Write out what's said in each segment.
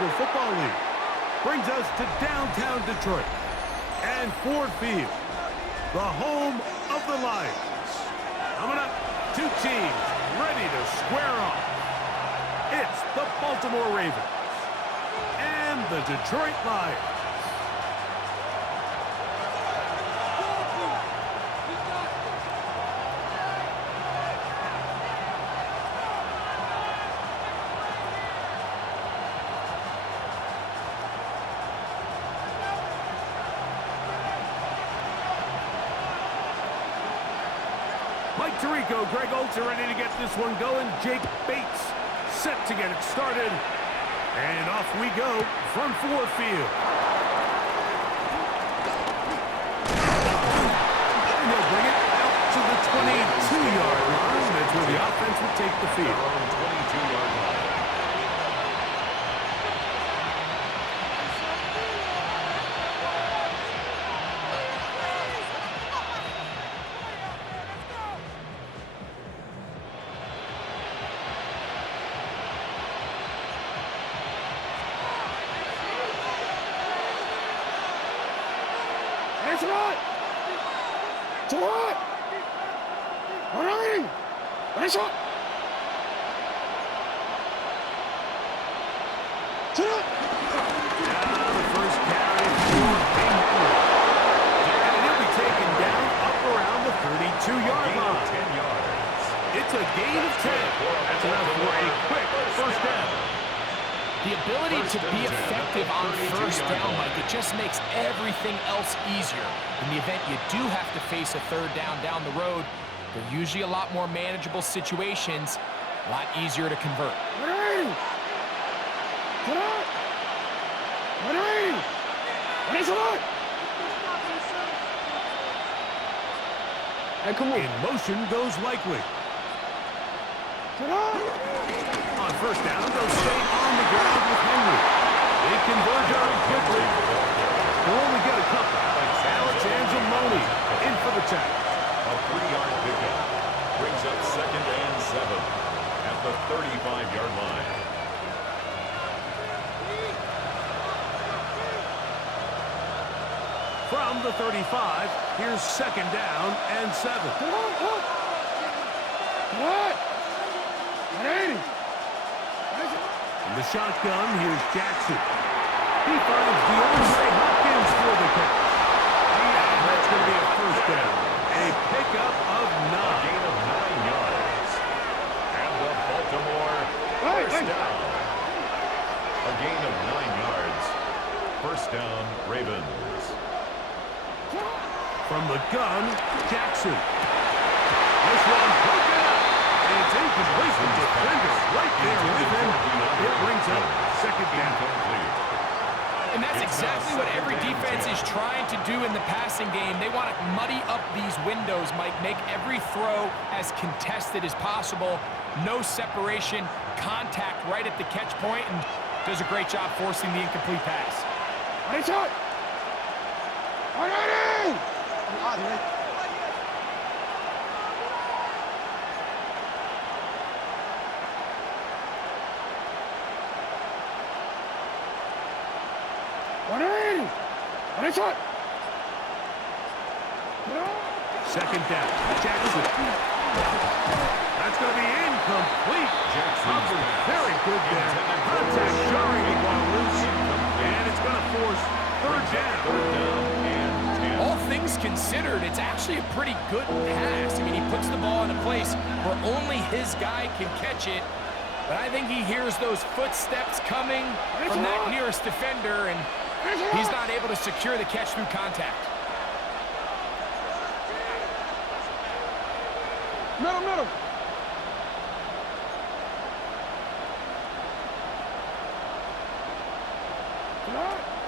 National Football League. Brings us to downtown Detroit and Ford Field, the home of the Lions. Coming up, two teams ready to square off. It's the Baltimore Ravens and the Detroit Lions. Mike Tirico, Greg Olds are ready to get this one going. Jake Bates set to get it started. And off we go from Ford Field. And they'll bring it out to the 22-yard line. That's where the offense will take the field. 22-yard line. That's right. To what? All right. That's right. To what? The first carry for Henry. And he'll be taken down up around the 32-yard line. 10 yards. It's a gain of 10. That's enough for a quick first down. The ability to be effective on first down, Mike, it just makes everything else easier. In the event you do have to face a third down the road, they're usually a lot more manageable situations, a lot easier to convert. And come on. In motion goes Likely. On first down, they'll stay on the ground with Henry. They converge on him quickly. They'll only get a couple. Alex Anzalone in for the tackle. A 3-yard pickup brings up 2nd and 7 at the 35-yard line. From the 35, here's 2nd down and 7. In the shotgun, here's Jackson. He finds DeAndre Hopkins for the catch. And that's going to be a first down. A pickup of 9. A gain of 9 yards. And the Baltimore first down. A gain of 9 yards. First down, Ravens. From the gun, Jackson. This one broken up. And it's incomplete. The defender right there with him. It brings up 2nd down. And that's exactly what every defense is trying to do in the passing game. They want to muddy up these windows, Mike, make every throw as contested as possible. No separation, contact right at the catch point, and does a great job forcing the incomplete pass. Second down, Jackson. That's going to be incomplete. Jackson very good there. Contact jarring the ball loose. And it's going to force 3rd down. All things considered, it's actually a pretty good pass. I mean, he puts the ball in a place where only his guy can catch it. But I think he hears those footsteps coming from that nearest defender, and he's not able to secure the catch through contact. Middle.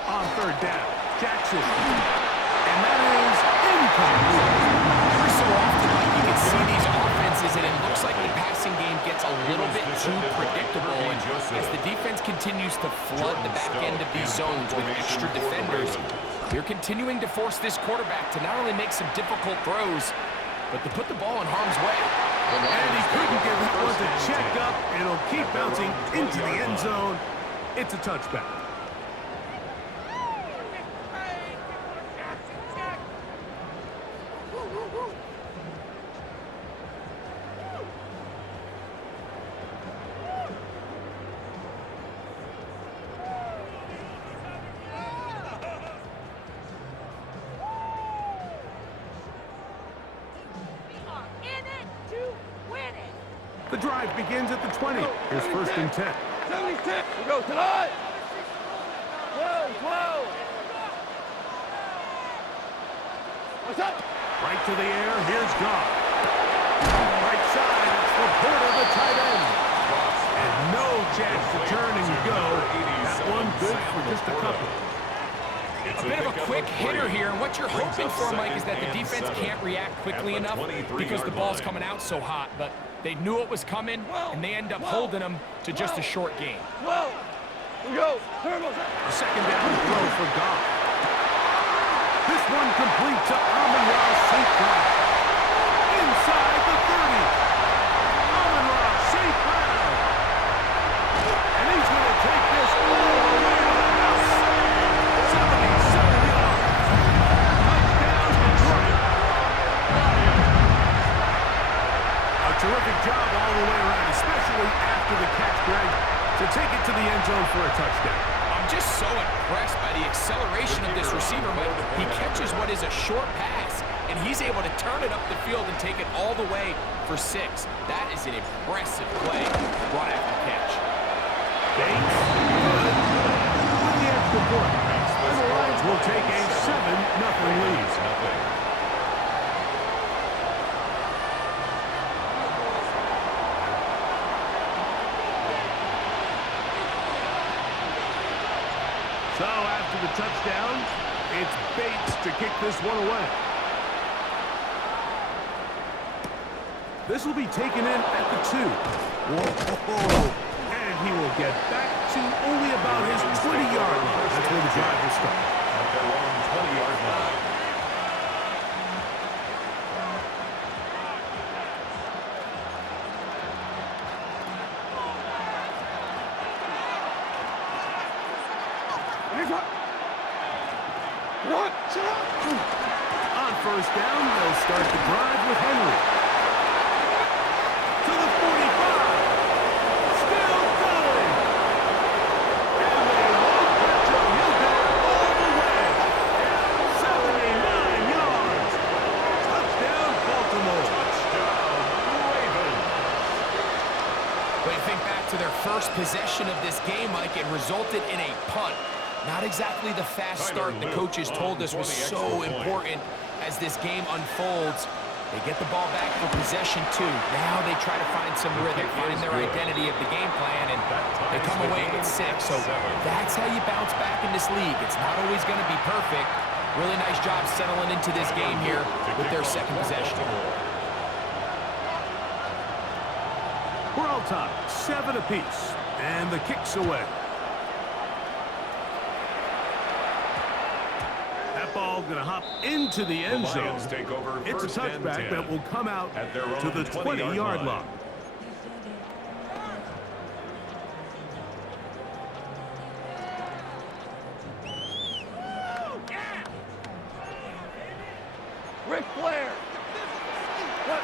On 3rd down, Jackson. And that is incomplete. Every so often, like, you can see these offenses, and it looks like the passing game gets a little bit too predictable. And as the defense continues to flood the back end of these zones with extra defenders, they're continuing to force this quarterback to not only make some difficult throws, but to put the ball in harm's way. And he couldn't get that one to check up, and it'll keep bouncing into the end zone. It's a touchback. The drive begins at the 20. Here's first and 10. 76. We go tonight. 12, 12. What's up? Right to the air. Here's Goff. Right side. It's the Porter, the tight end. And no chance to turn and go. That one good for just a couple. A bit of a quick hitter here, and what you're hoping for, Mike, is that the defense can't react quickly enough because the ball's coming out so hot, but they knew it was coming, and they end up holding them to just a short game. Well, we go. A second down throw for Goff. This one complete to Amon-Ra St. Brown. Inside the 30. Amon-Ra St. Brown. And he's going to take this all the way to the house. 77 yards. Touchdown, Detroit. A terrific job all the way around, especially after the catch, Greg, to take it to the end zone for a touchdown. I'm just so impressed by the acceleration of this receiver, Mike. He catches what is a short pass, and he's able to turn it up the field and take it all the way for 6. That is an impressive play right after catch. Bates, good. With the extra point. And the Lions will take a 7-0 lead. So after the touchdown, it's Bates to kick this one away. This will be taken in at the 2. Whoa. And he will get back to only about his 20-yard line. That's where the drive will start. At their own 20-yard line. On first down, they'll start the drive with Henry. To the 45. Still going. And they won't catch him. He'll go all the way. 79 yards. Touchdown, Baltimore. Touchdown, Ravens. When you think back to their first possession of this game, Mike, it resulted in a punt. Not exactly the fast start the coaches told us was so important as this game unfolds. They get the ball back for possession 2. Now they try to find some rhythm, find their identity of the game plan, and they come away with 6. So that's how you bounce back in this league. It's not always going to be perfect. Really nice job settling into this game here with their second possession. We're all tied, 7 apiece, and the kick's away. That ball going to hop into the end zone. It's a touchback that will come out to the 20-yard line. Ric Flair. What?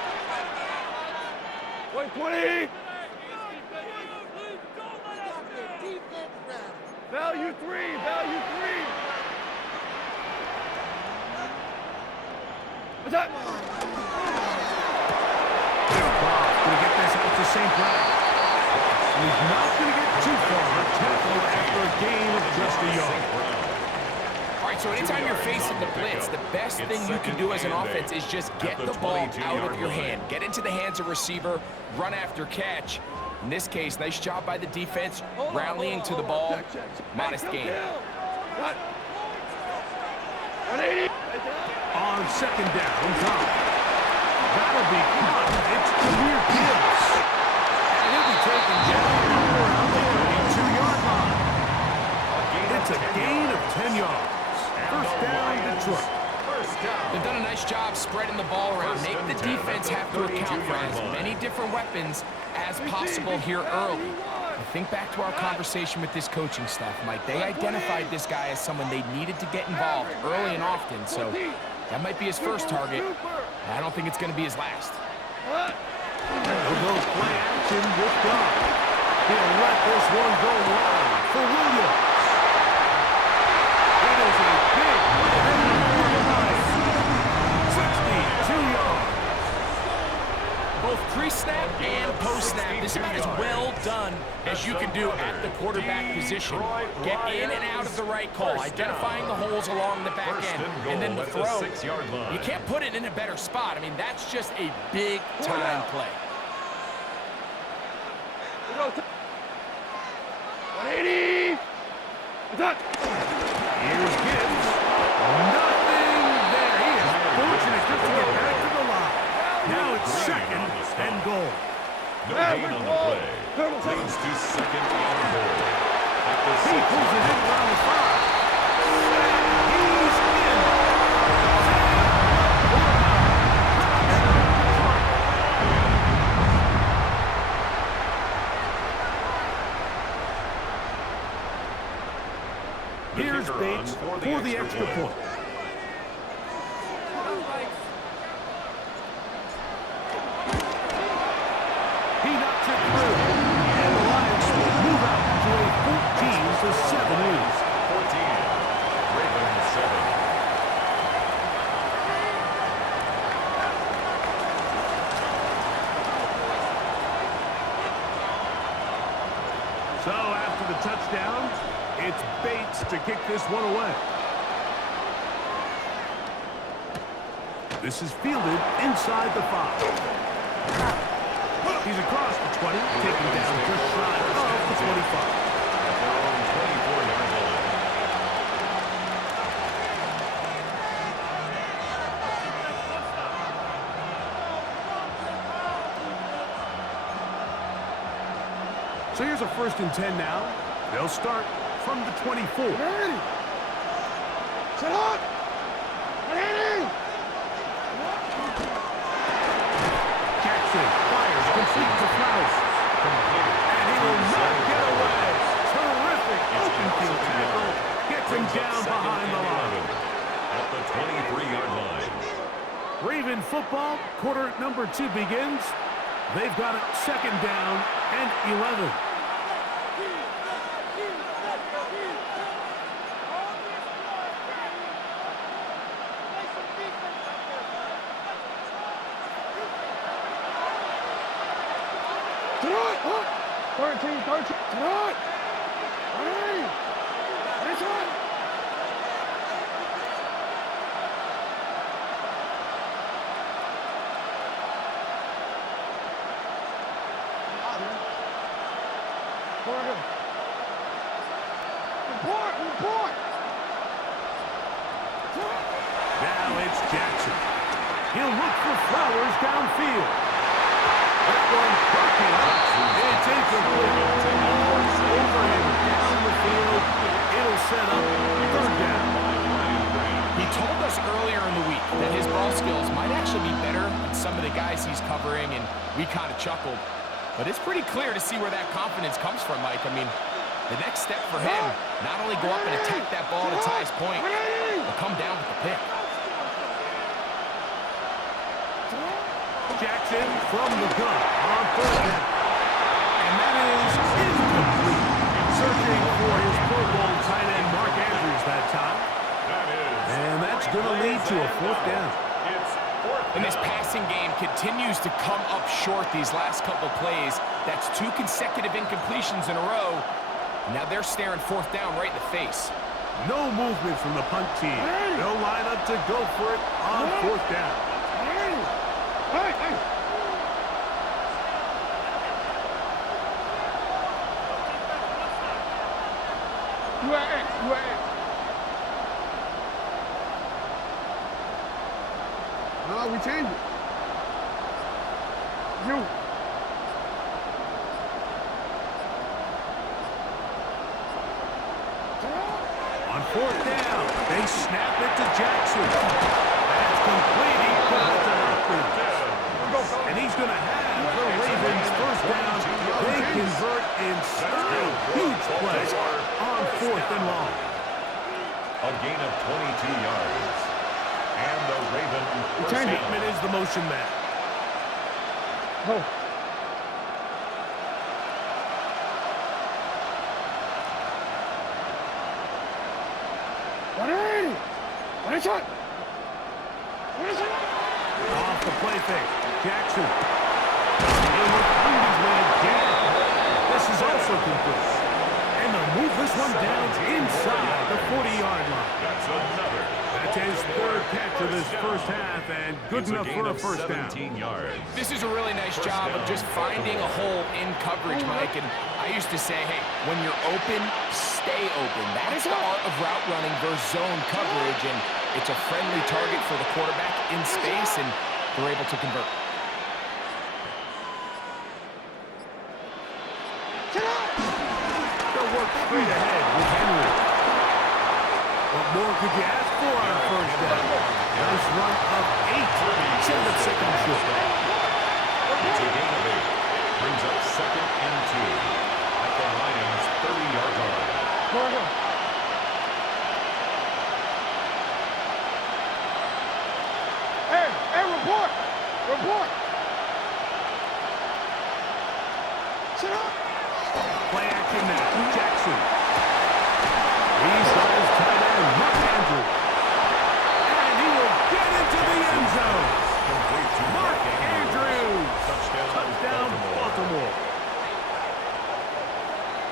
120. Value 3. Value 3. What's that? Going to get this out to St. Brown. He's not going to get too far. Tackled after a gain of just a yard. All right, so anytime you're facing the blitz, the best thing you can do as an offense is just get the ball out of your hand. Get into the hands of receiver, run after catch. In this case, nice job by the defense, rallying to the ball. Modest gain. On second down, Goff. That'll be caught. It's Jameer Gibbs. And he'll be taken down around the 32-yard line. It's a gain of 10 yards. First down, Detroit. They've done a nice job spreading the ball around. Make the defense have to account for as many different weapons as possible here early. Think back to our conversation with this coaching staff, Mike. They identified this guy as someone they needed to get involved early and often, so that might be his first target. I don't think it's going to be his last. They'll go play action with God. He'll let this one go wide for Williams. It is a big play. 62 yards. Both pre-snap and post-snap, this is about as well done as you can do at the quarterback position. Get in and out of the right call, identifying the holes along the back end, and then the throw. You can't put it in a better spot. I mean, that's just a big-time play. 180. Here's Gibbs. Nothing there. He is fortunate just to get back to the line. Now it's second and goal. No gain on the play. Leads to second and goal. He pulls it in around the 5. He's in. Here's Bates for the extra point. He knocks it through. And the Lions will move out to a 14-7 lead. 14. Ravens 7. So after the touchdown, it's Bates to kick this one away. This is fielded inside the 5. He's across the 20, taken down just shy of the 25. At their own 24-yard line. So here's a 1st and 10 now. They'll start from the 24. Set up. 180. Jackson fires complete to Flowers. And he will not get away. Terrific open field tackle. Gets him down behind the line. At the 23-yard line. Raven football, quarter number 2 begins. They've got it 2nd down and 11. Tonight. 13. Tonight. Hey. That's right. Report. Now it's Jackson. He'll look for Flowers downfield. That one broken up. It's incomplete. Almost over him down the field. It'll set up 3rd down. He told us earlier in the week that his ball skills might actually be better than some of the guys he's covering, and we kind of chuckled. But it's pretty clear to see where that confidence comes from, Mike. I mean, the next step for him, not only go up and attack that ball at its highest point, but come down with the pick. Jackson from the gun on 3rd down. And that is incomplete. Searching for his Pro Bowl tight end Mark Andrews that time. And that's going to lead to a 4th down. And this passing game continues to come up short these last couple plays. That's 2 consecutive incompletions in a row. Now they're staring 4th down right in the face. No movement from the punt team. They'll line up to go for it on 4th down. Hey. UAX. No, we changed it. You. On 4th down, they snap it to Jackson. That's complete. He got it to Hopkins. And he's going to have the Ravens 1st down They convert in style. Huge play on 4th and long. A gain of 22 yards. And the Raven first down. Statement is the motion man. Oh. What is it? What is it? Off the play fake. Jackson. And with Hundy's man down. This is also complete. And they'll move this one down inside the 40-yard line. That's another. That's his 3rd catch of this first half, and good It's enough for a first down. 17 yards. This is a really nice job of just finding a hole in coverage, Mike. And I used to say, hey, when you're open, stay open. That is the art of route running versus zone coverage, and it's a friendly target for the quarterback in space, and they're able to convert. They'll work straight ahead with Henry. What more could you ask for on a first down? Nice run of 8. Send it second and short. It's a gain of 8. Brings up 2nd and 2 at the Lions' 30-yard line. Hey, report! Report! Sit up! Play action now. Jackson. He's got his tight end, Mark Andrews. And he will get into the end zone. Complete to Mark Andrews. Touchdown, Baltimore.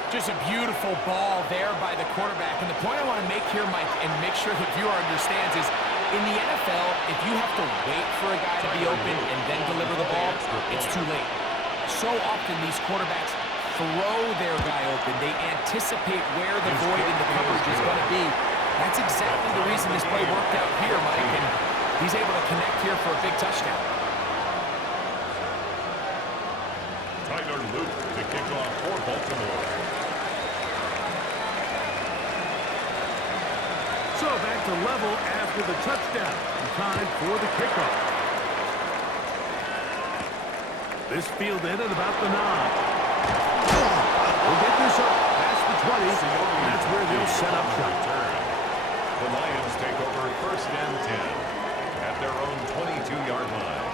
Just a beautiful ball there by the quarterback. And the point I want to make here, Mike, and make sure the viewer understands is, in the NFL, if you have to wait for a guy to be open and then deliver the ball, it's too late. So often these quarterbacks throw their guy open. They anticipate where the void in the coverage is going to be. That's exactly the reason this play worked out here, Mike, and he's able to connect here for a big touchdown. Tyler Luke to kick off for Baltimore. So back to level after the touchdown. Time for the kickoff. This fielded at about the 9. We'll get this up past the 20. That's where they'll set up shop. The Lions take over 1st and 10 at their own 22-yard line.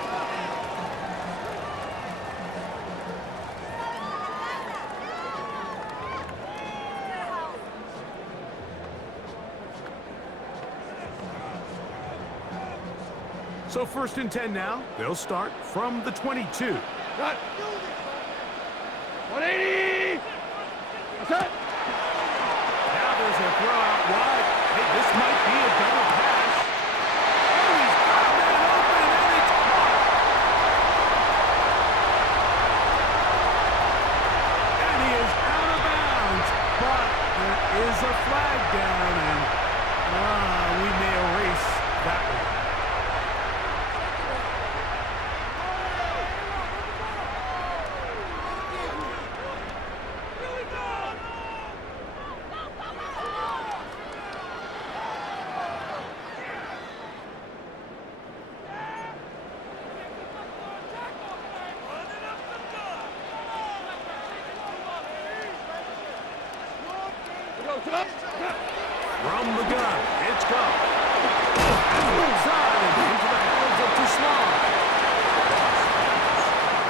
So 1st and 10 now. They'll start from the 22. Cut! 180! That's it! Now there's a throw out wide. Hey, this might be a double pass. Oh, he's got that open, and it's caught. And he is out of bounds. But there is a flag down, and we may erase that one. From the gun, it's gone. Inside and into the hands of Teslam.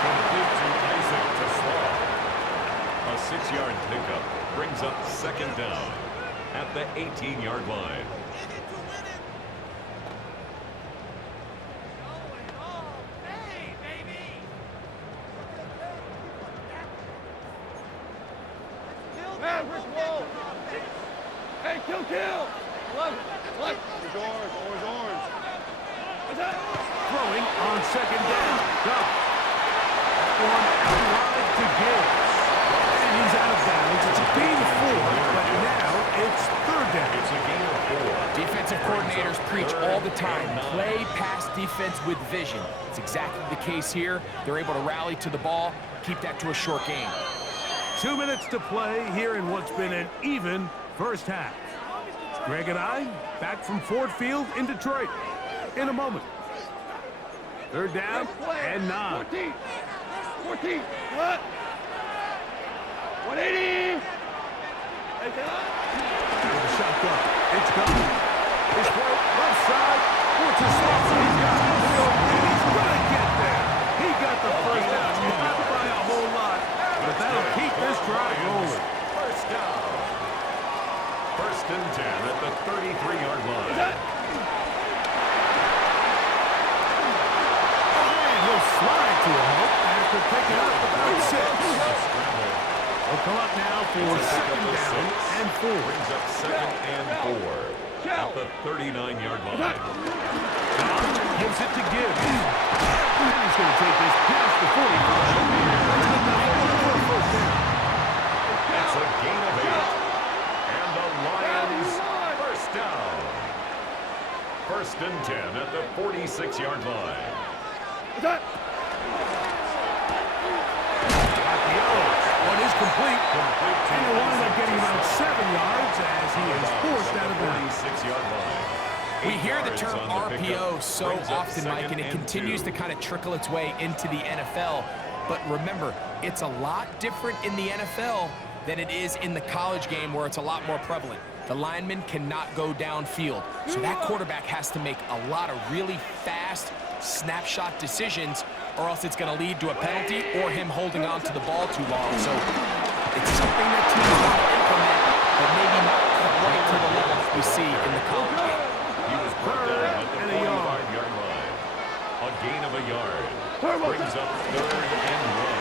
Complete to Isaac Teslam. A 6-yard pickup brings up 2nd down at the 18-yard line. Hey, kill! Look! Orange! What's that? Throwing on 2nd down. Go. One out wide to Gibbs. And he's out of bounds. It's a gain of 4, but now it's 3rd down. It's a gain of 4. Defensive coordinators preach all the time, play pass defense with vision. It's exactly the case here. They're able to rally to the ball, keep that to a short game. 2 minutes to play here in what's been an even first half. Greg and I back from Ford Field in Detroit in a moment. 3rd down and 9. 14! What? 180. With a shotgun. It's gone. His throw, left side. What's his spot? He's got it. And he's going to get there. He got the first down. Not by a whole lot, but that'll keep this drive rolling. First down. First and 10 at the 33-yard line. And he'll slide to a halt after picking up about 6. They'll come up now for second down and 4. Brings up second and 4 at the 39-yard line. Gives it to Gibbs. And he's going to take this past the 45. That's enough for a first down. That's a gain of 8. And the Lions first down. First and 10 at the 46-yard line. One is complete. And he'll wind up getting about 7 yards as he is forced out of bounds. 46-yard line. We hear the term RPO so often, Mike, and it continues to kind of trickle its way into the NFL. But remember, it's a lot different in the NFL than it is in the college game where it's a lot more prevalent. The lineman cannot go downfield, so that quarterback has to make a lot of really fast snapshot decisions, or else it's going to lead to a penalty or him holding on to the ball too long. So it's something that teams want to implement, but maybe not quite to the level that we see in the college game. He was brought down at the 45-yard line. A gain of a yard. Brings up third and 1.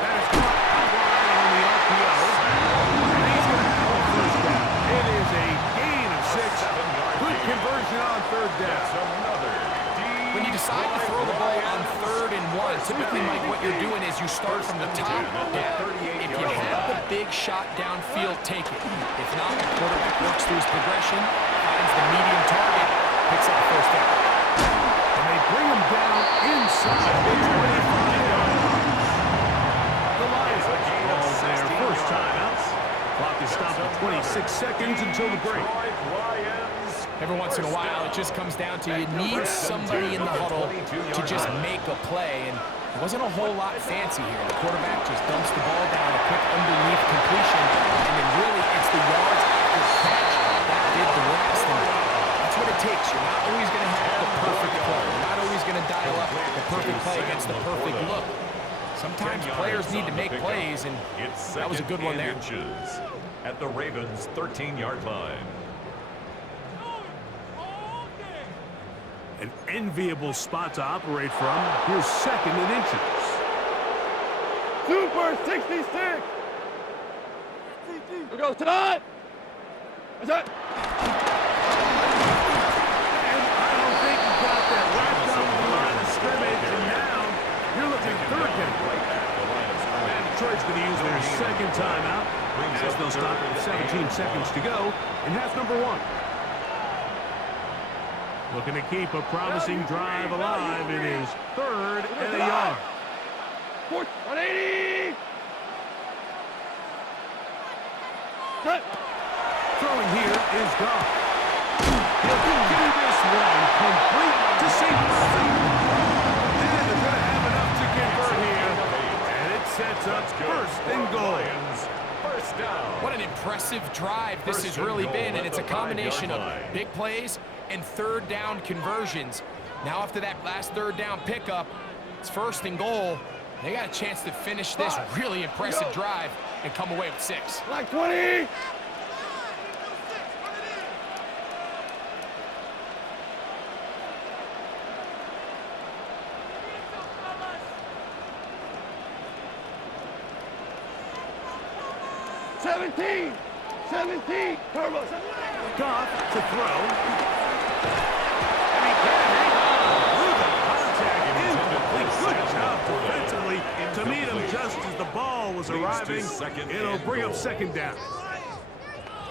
That is caught outright on the RPO. And he's going to have a first down. It is a gain of 6. Good conversion on third down. When you decide to throw the ball on third and 1, typically, Mike, what you're doing is you start from the top down. If you have the big shot downfield, take it. If not, the quarterback works through his progression, finds the medium target, picks up the first down. And they bring him down inside the 25-yard line. The Lions call their first timeout. Clock is stopped at 26 seconds until the break. Every once in a while, it just comes down to you need somebody in the huddle to just make a play, and it wasn't a whole lot fancy here. The quarterback just dumps the ball down, a quick underneath completion, and then really it's the yards after catch that did the rest. And that's what it takes. You're not always going to have the perfect play. You're not always going to dial up the perfect play against the perfect look. Sometimes players need to make plays, and that was a good one there. At the Ravens' 13-yard line. An enviable spot to operate from. Here's second and inches. Super 66. We go to that. That's it. And I don't think he got that wrapped up in the line of scrimmage. And now you're looking at third down. And Detroit's going to use their second timeout as they'll stop with 17 seconds to go in half number 1. Looking to keep a promising drive alive. It is third and a yard. 180. Cut. Throwing here is Goff. He'll do this one complete to safety. And they're going to have enough to convert here. And it sets up first and goal. First down. What an impressive drive this has really been, and it's a combination of big plays and third down conversions. Now after that last third down pickup, it's first and goal. They got a chance to finish this really impressive drive and come away with 6. Like 20. Seventeen. Turbo. Goff to throw. And he can't hang on. Through the contact. Incomplete. Good job defensively to meet him just as the ball was arriving. It'll bring up second down.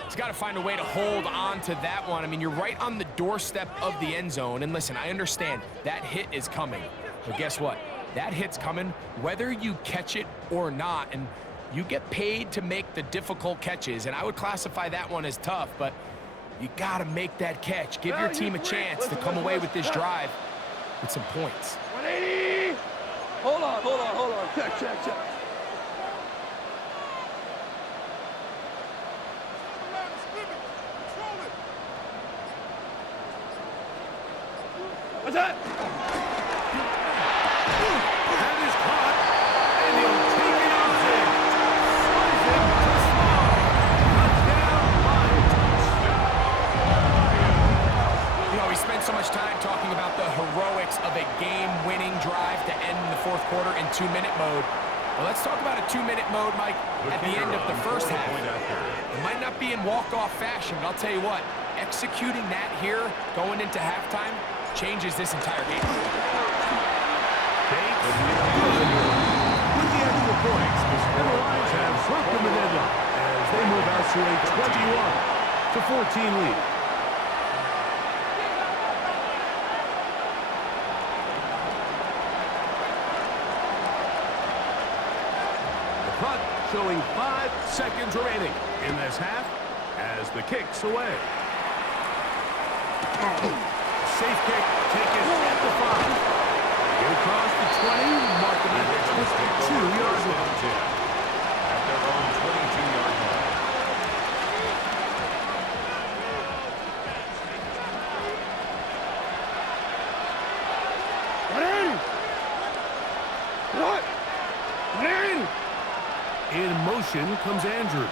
He's got to find a way to hold on to that one. I mean, you're right on the doorstep of the end zone. And listen, I understand that hit is coming. But guess what? That hit's coming whether you catch it or not. And you get paid to make the difficult catches, and I would classify that one as tough, but you got to make that catch. Give your team a chance to come away with this drive with some points. 180. Hold on. Check. What's that? That is caught, and he'll take it off there. Slice it to Small. Touchdown, Lions. You know, we spent so much time talking about the heroics of a game-winning drive to end in the fourth quarter in 2-minute mode. Well, let's talk about a 2-minute mode, Mike, at the end of the first half. It might not be in walk-off fashion, but I'll tell you what, executing that here, going into halftime, changes this entire game. Bates, good, with the extra points, and the Lions have broken the deadlock as they move out to a 21-14 lead. Showing 5 seconds remaining in this half as the kick's away. Safe kick taken at the 5. Get across the 20, mark them at the 22-yard line. At their own 22-yard line. What? Larry! In motion comes Andrews.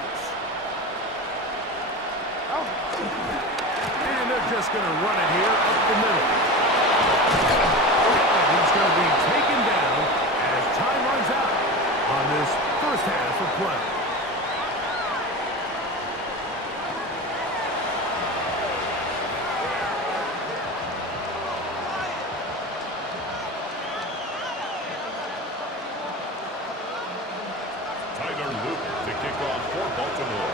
And they're just going to run it here up the middle. And he's going to be taken down as time runs out on this first half of play. To kick off for Baltimore.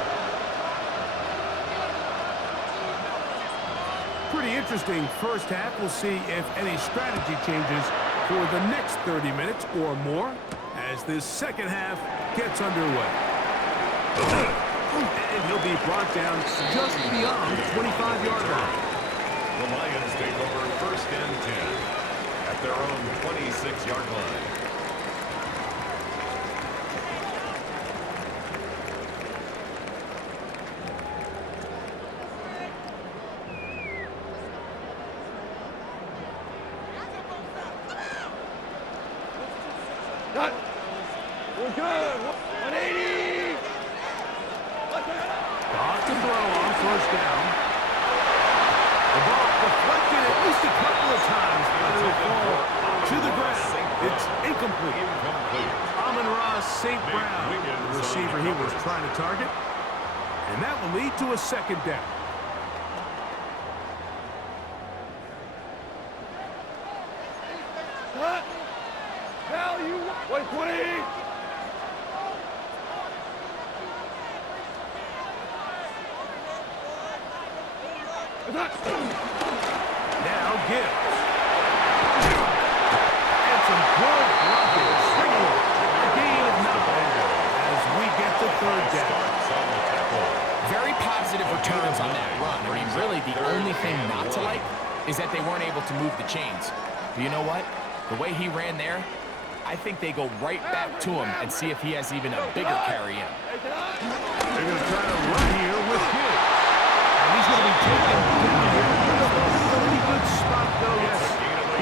Pretty interesting first half. We'll see if any strategy changes for the next 30 minutes or more as this second half gets underway. And he'll be brought down just beyond the 25-yard line. The Lions take over first and 10 at their own 26-yard line. Cut. We're good. 180. Off the throw on first down. The ball deflected at least a couple of times, but it'll fall to the ground. It's incomplete. Amon-Ra St. Brown, the receiver he was trying to target. And that will lead to a second down. Cut. Hell, you 120. Now Gibbs. And some good blocking. A gain of 9 as we get the third down. Very positive returns on that run. I mean, really, the only thing not to like is that they weren't able to move the chains. But you know what? The way he ran there, I think they go right back to him and see if he has even a bigger carry in. They're going to try to run here with Gibbs. And he's going to be taken down here. Pretty good spot, though. Yes,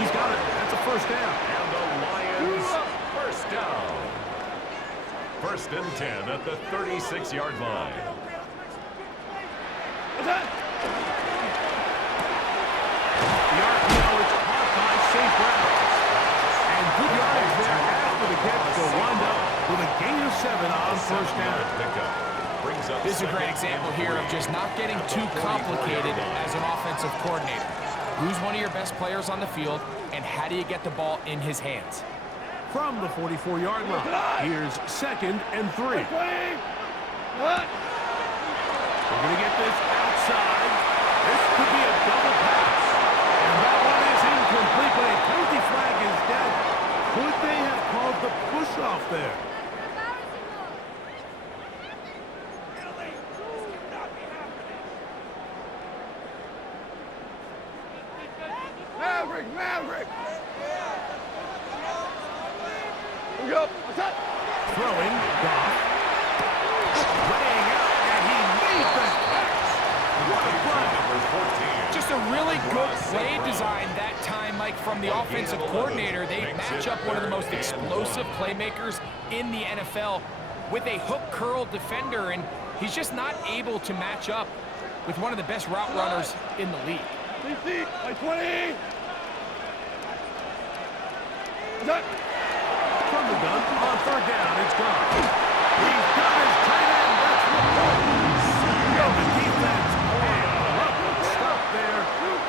he's got it. That's a first down. And the Lions first down. First and 10 at the 36-yard line. The RPO is caught by St. Brown. And good yardage there after the catch to wind up with a gain of 7 on first down. This is a great example here of just not getting too complicated as an offensive coordinator. Who's one of your best players on the field, and how do you get the ball in his hands? From the 44-yard line, here's second and 3. They're going to get this outside. This could be a double pass. And that one is incomplete, but a penalty flag is dead. Could they have called the push-off there? Maverick! Here we go. What's up? Throwing, Goff. Laying out, and he made that pass. What a play. Just a really good play design that time, Mike, from the offensive coordinator. They match up one of the most explosive playmakers in the NFL with a hook curl defender, and he's just not able to match up with one of the best route runners in the league. By 20. From the gun, on third down, it's gone. He's got his tight end. That's the ball. And the defense. And stop there.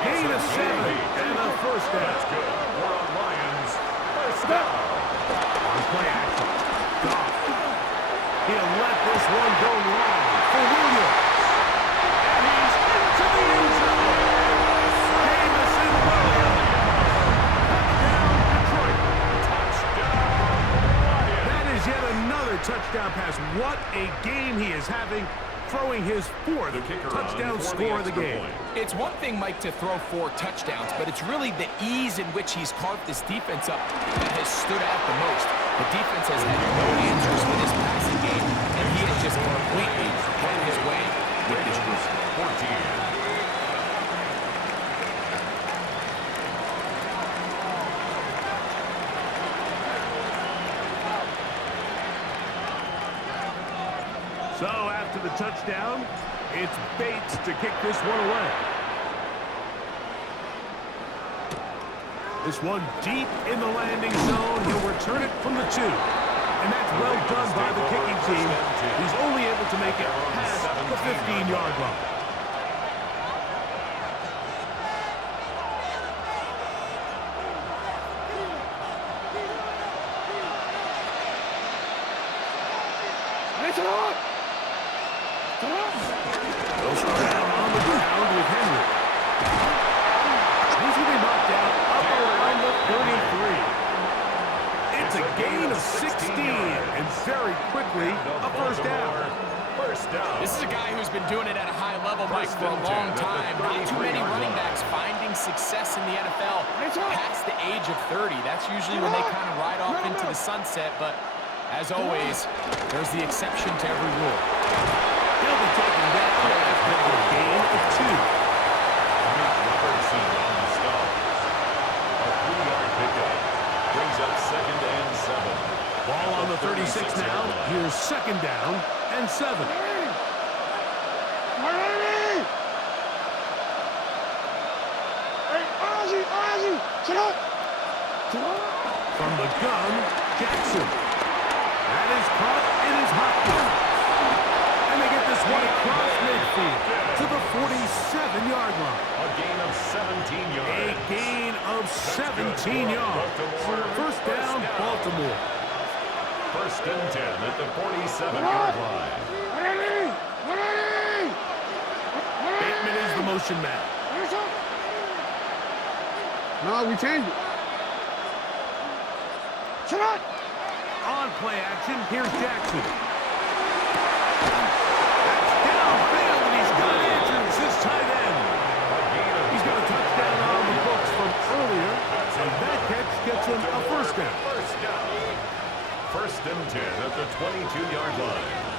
Gain of 7 and a first down. That's good. We're on Lions. First down. On play action. Goff. He'll let this one go long for Williams. And he's into the end zone. Jamison Williams. That is yet another touchdown pass. What a game he is having, throwing his 4th touchdown score of the game. It's one thing, Mike, to throw 4 touchdowns, but it's really the ease in which he's carved this defense up that has stood out the most. The defense has had no answers for this passing game, and he has just completely had his way with this group. 14. So after the touchdown, it's Bates to kick this one away. This one deep in the landing zone. He'll return it from the 2. And that's well done by the kicking team. He's only able to make it past the 15-yard line. They'll start out on the ground with Henry. He's going to be knocked out up around the 33. It's a gain of 16, and very quickly a first down. First down. This is a guy who's been doing it at a high level, Mike, for a long time. Not too many running backs finding success in the NFL past the age of 30. That's usually when they kind of ride off into the sunset, but as always, there's the exception to every rule. He'll be taken down after a gain of 2. Robertson on the stop. A 3-yard pickup. Brings up 2nd and 7. Ball on the 36 now. Here's 2nd down and 7. From the gun, Jackson. That is caught in his hot gun. And they get this one across midfield to the 47-yard line. A gain of 17 yards. A gain of 17 yards. First down, Baltimore. 1st and 10 at the 47-yard line. Bateman is the motion man. No, we changed it. Shut up! On play action, here's Jackson. That's downfield, and he's got Andrews, his tight end. He's got a touchdown on the books from earlier, and that catch gets him a first down. First down. 1st and 10 at the 22-yard line.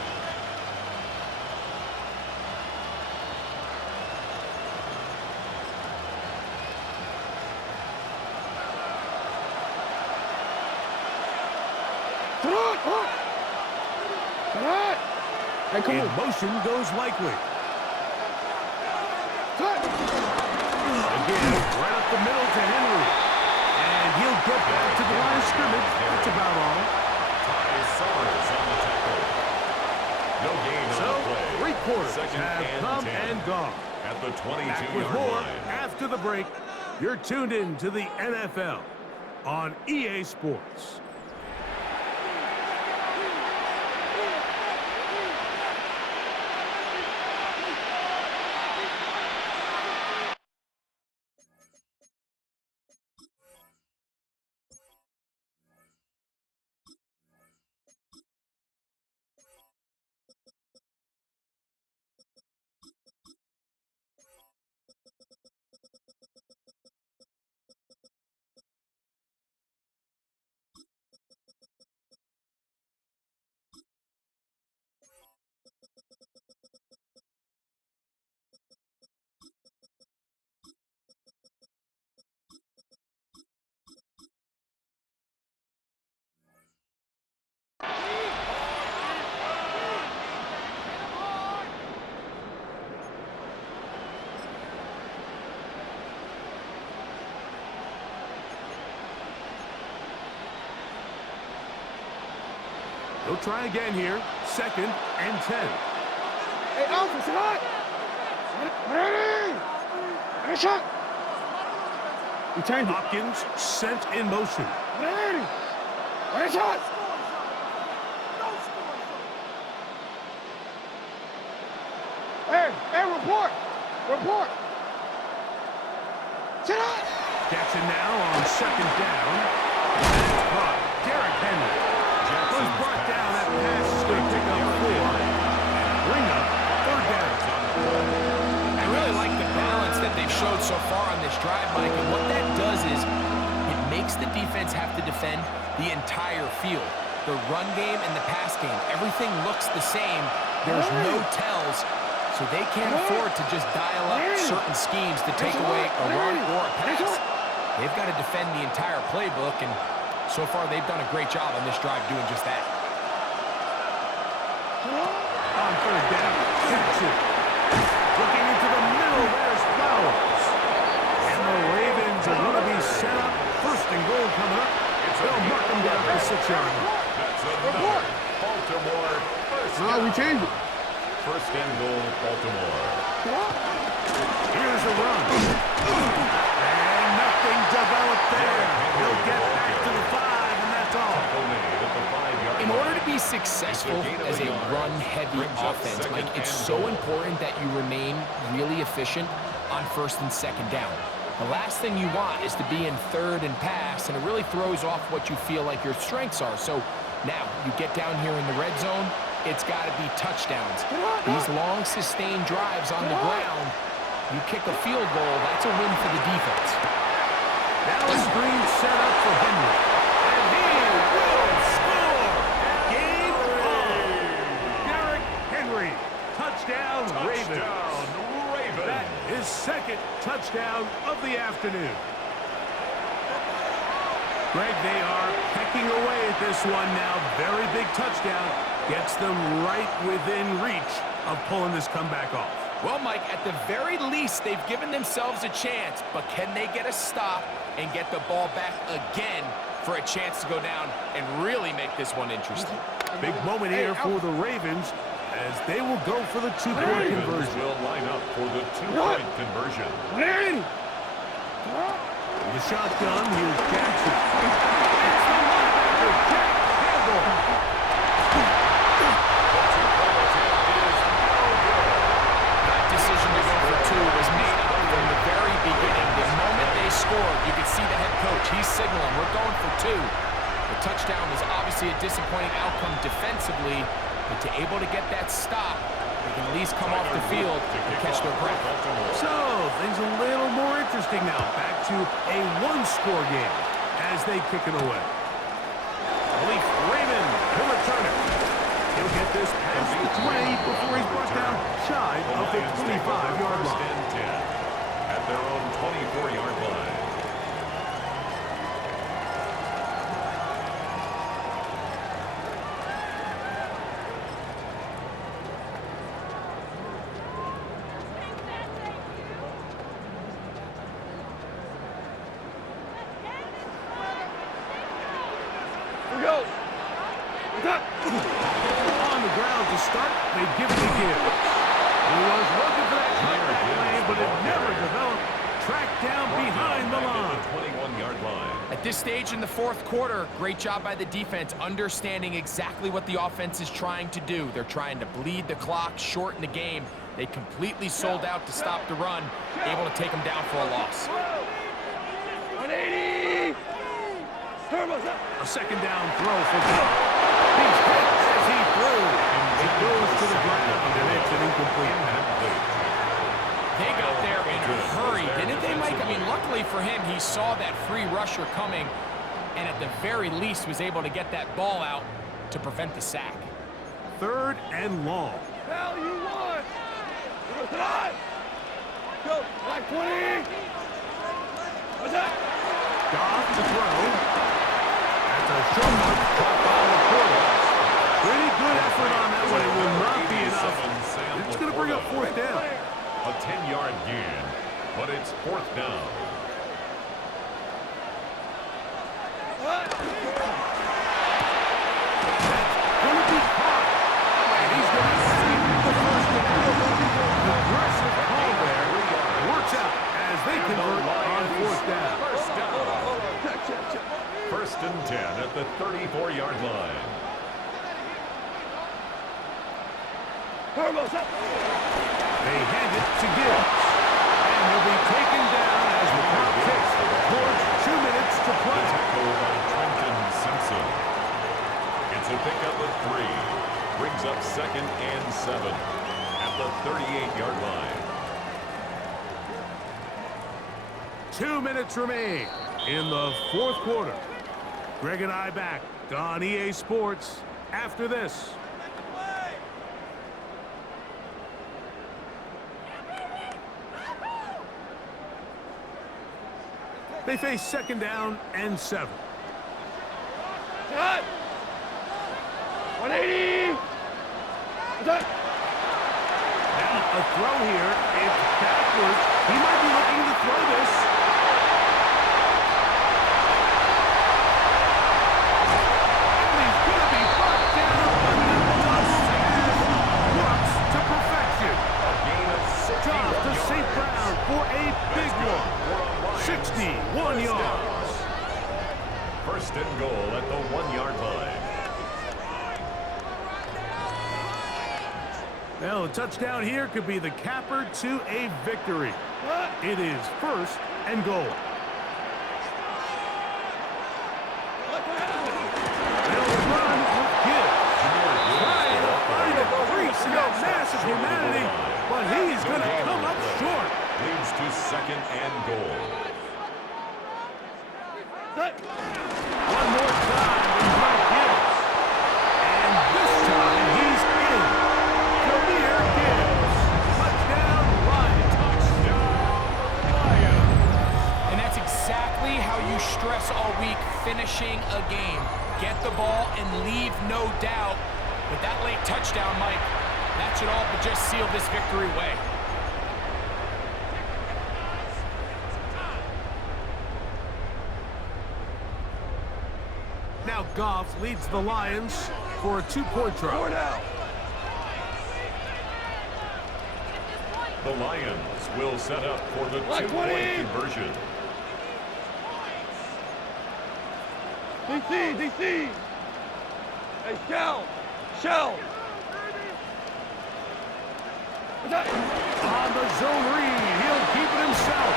Hey, come on. Motion goes likely. Cut. Again, right up the middle to Henry. And he'll get back to the line of scrimmage. That's about all. Ty Summers on the tackle. No gain on the play. 3 quarters Second have and come 10. and gone. At the Back with 22-yard more line. after the break. You're tuned in to the NFL on EA Sports. They'll try again here. 2nd and 10. Hey, Alpha, sit on! Ready! Ready, shot! We changed it. Hopkins sent in motion. Ready! Ready, shot! Hey, hey, report! Report! Sit on! Jackson now on 2nd down. And caught. Derrick Henry was brought down. That pass is going to pick up 4 and bring up 3rd down. I really like the balance that they've showed so far on this drive, Mike, and what that does is it makes the defense have to defend the entire field. The run game and the pass game, everything looks the same. There's no tells, so they can't afford to just dial up certain schemes to take away a run or a pass. They've got to defend the entire playbook, and so far they've done a great job on this drive doing just that. On 3rd down, Jackson looking into the middle. There's Flowers. And the Ravens are going to be set up. 1st and goal coming up. They'll mark them down at the 6-yard line. That's another Baltimore first No, down. we changed it. 1st and goal, Baltimore. Here's a run. And nothing developed there. He'll get back to the 5, and that's all. Made at the 5-yard In line. order to be successful as a run-heavy offense, Mike, it's so important that you remain really efficient on 1st and 2nd down. The last thing you want is to be in 3rd and pass, and it really throws off what you feel like your strengths are. So now you get down here in the red zone, it's got to be touchdowns. These long, sustained drives on the ground, you kick a field goal, that's a win for the defense. Now a screen set up for Henry. And he will score! Game on! Derrick Henry. Touchdown, Ravens. That is 2nd touchdown of the afternoon. Greg, they are pecking away at this one now. Very big touchdown. Gets them right within reach of pulling this comeback off. Well, Mike, at the very least, they've given themselves a chance, but can they get a stop and get the ball back again for a chance to go down and really make this one interesting? Big moment here for the Ravens as they will go for the 2-point Ravens conversion. will line up for the 2-point conversion. Ready! The shotgun, here's Jackson. It's the linebacker, Jack Campbell. That decision to go for 2 was made up from the very beginning. The moment they scored, you could see the head coach. He's signaling, we're going for 2. The touchdown was obviously a disappointing outcome defensively, but to able to get that stop, they can at least come off the field and catch their breath. So, things a little more interesting now. Back to a 1-score game as they kick it away. Malik Raymond will return it. He'll get this past the 20 before he's brought down shy of the 25-yard First line. and 10 at their own 24-yard line. Here we go. On the ground to start, they give it a give. He was looking for that cutback lane, but it never developed. Tracked down behind the line. 21-yard line. At this stage in the 4th quarter, great job by the defense, understanding exactly what the offense is trying to do. They're trying to bleed the clock, shorten the game. They completely sold out to stop the run, able to take them down for a loss. 180! A 2nd down throw for Bell. He's hit as he threw. It goes to the ground, and it's an incomplete pass. They got there in a hurry, didn't they, Mike? I mean, luckily for him, he saw that free rusher coming, and at the very least was able to get that ball out to prevent the sack. 3rd and long. Hell, you won! Go, black 20! What's that? Goff to throw. That's a short one caught by the quarterback. Pretty good effort on that one. It will not be enough. It's going to bring up 4th down. A 10-yard gain, but it's 4th down. That's going to be the 34-yard line. They hand it to Gibbs. And he'll be taken down as the clock ticks towards 2 minutes to play. Tackle by Trenton Simpson. It's a pickup of 3. Brings up 2nd and 7 at the 38-yard line. 2 minutes remain in the fourth quarter. Greg and I back on EA Sports after this. They face 2nd down and 7. Cut! 180! Now a throw here. It's backwards. He might be looking to throw this. And he's going to be brought down, but the dust works to perfection. A gain of 61 Off to St. yards. Brown for a big one. 61 yards. First and goal at the 1-yard line. Well, a touchdown here could be the capper to a victory. It is 1st and goal. They'll run with Gibbs. Trying to find a crease in that massive humanity, but he's going to come up short. Leads to 2nd and goal. One more time in front of Gibbs. And this time he's in. Jameer Gibbs. Touchdown, Lions. And that's exactly how you stress all week finishing a game. Get the ball and leave no doubt. But that late touchdown, Mike, that should all but just seal this victory away. Now Goff leads the Lions for a 2-point try. The Lions will set up for the 2-point conversion. DC! Hey, Shell! On the zone read, he'll keep it himself.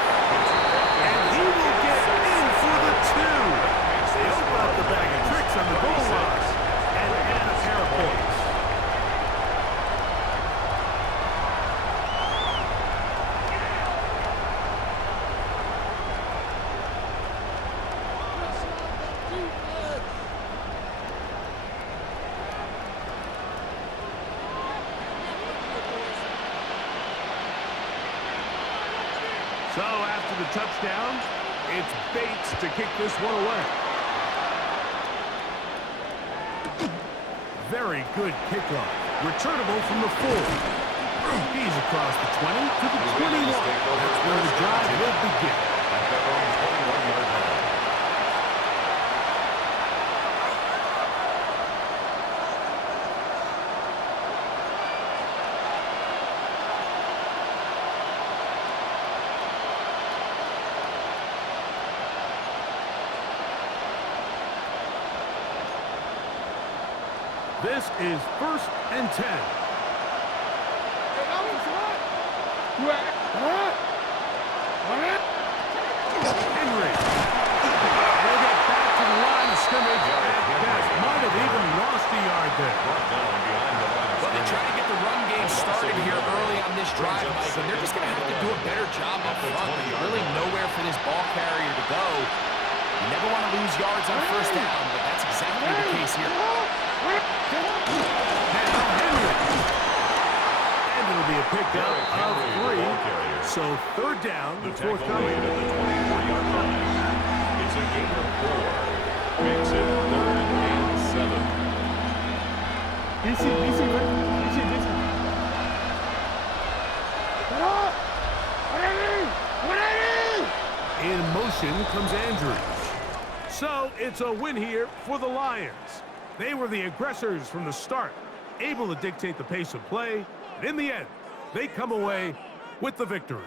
And he will get in for the 2. They open up the bag of tricks on the goal line and add a pair of points. So after the touchdown, it's Bates to kick this one away. Very good kickoff. Returnable from the 4. He's across the 20 to the 21. That's where the drive will begin. At their own 21-yard line. This is 1st and 10. Henry. He'll get back to the line of scrimmage at best. Might have even lost a yard there. Brought down behind the line of Well, they scrimmage. try to get the run game started here early on this drive, Mike, and they're just going to have to do a better job up front. There's really nowhere for this ball carrier to go. You never want to lose yards on 1st down, but that's exactly the case here. Now Henry. And it'll be a pickup of 3. So 3rd down, The tackle made forthcoming. at the 24-yard line. It's a gain of 4. Makes it 3rd and 7. DC. In motion comes Andrews. So it's a win here for the Lions. They were the aggressors from the start, able to dictate the pace of play, and in the end, they come away with the victory.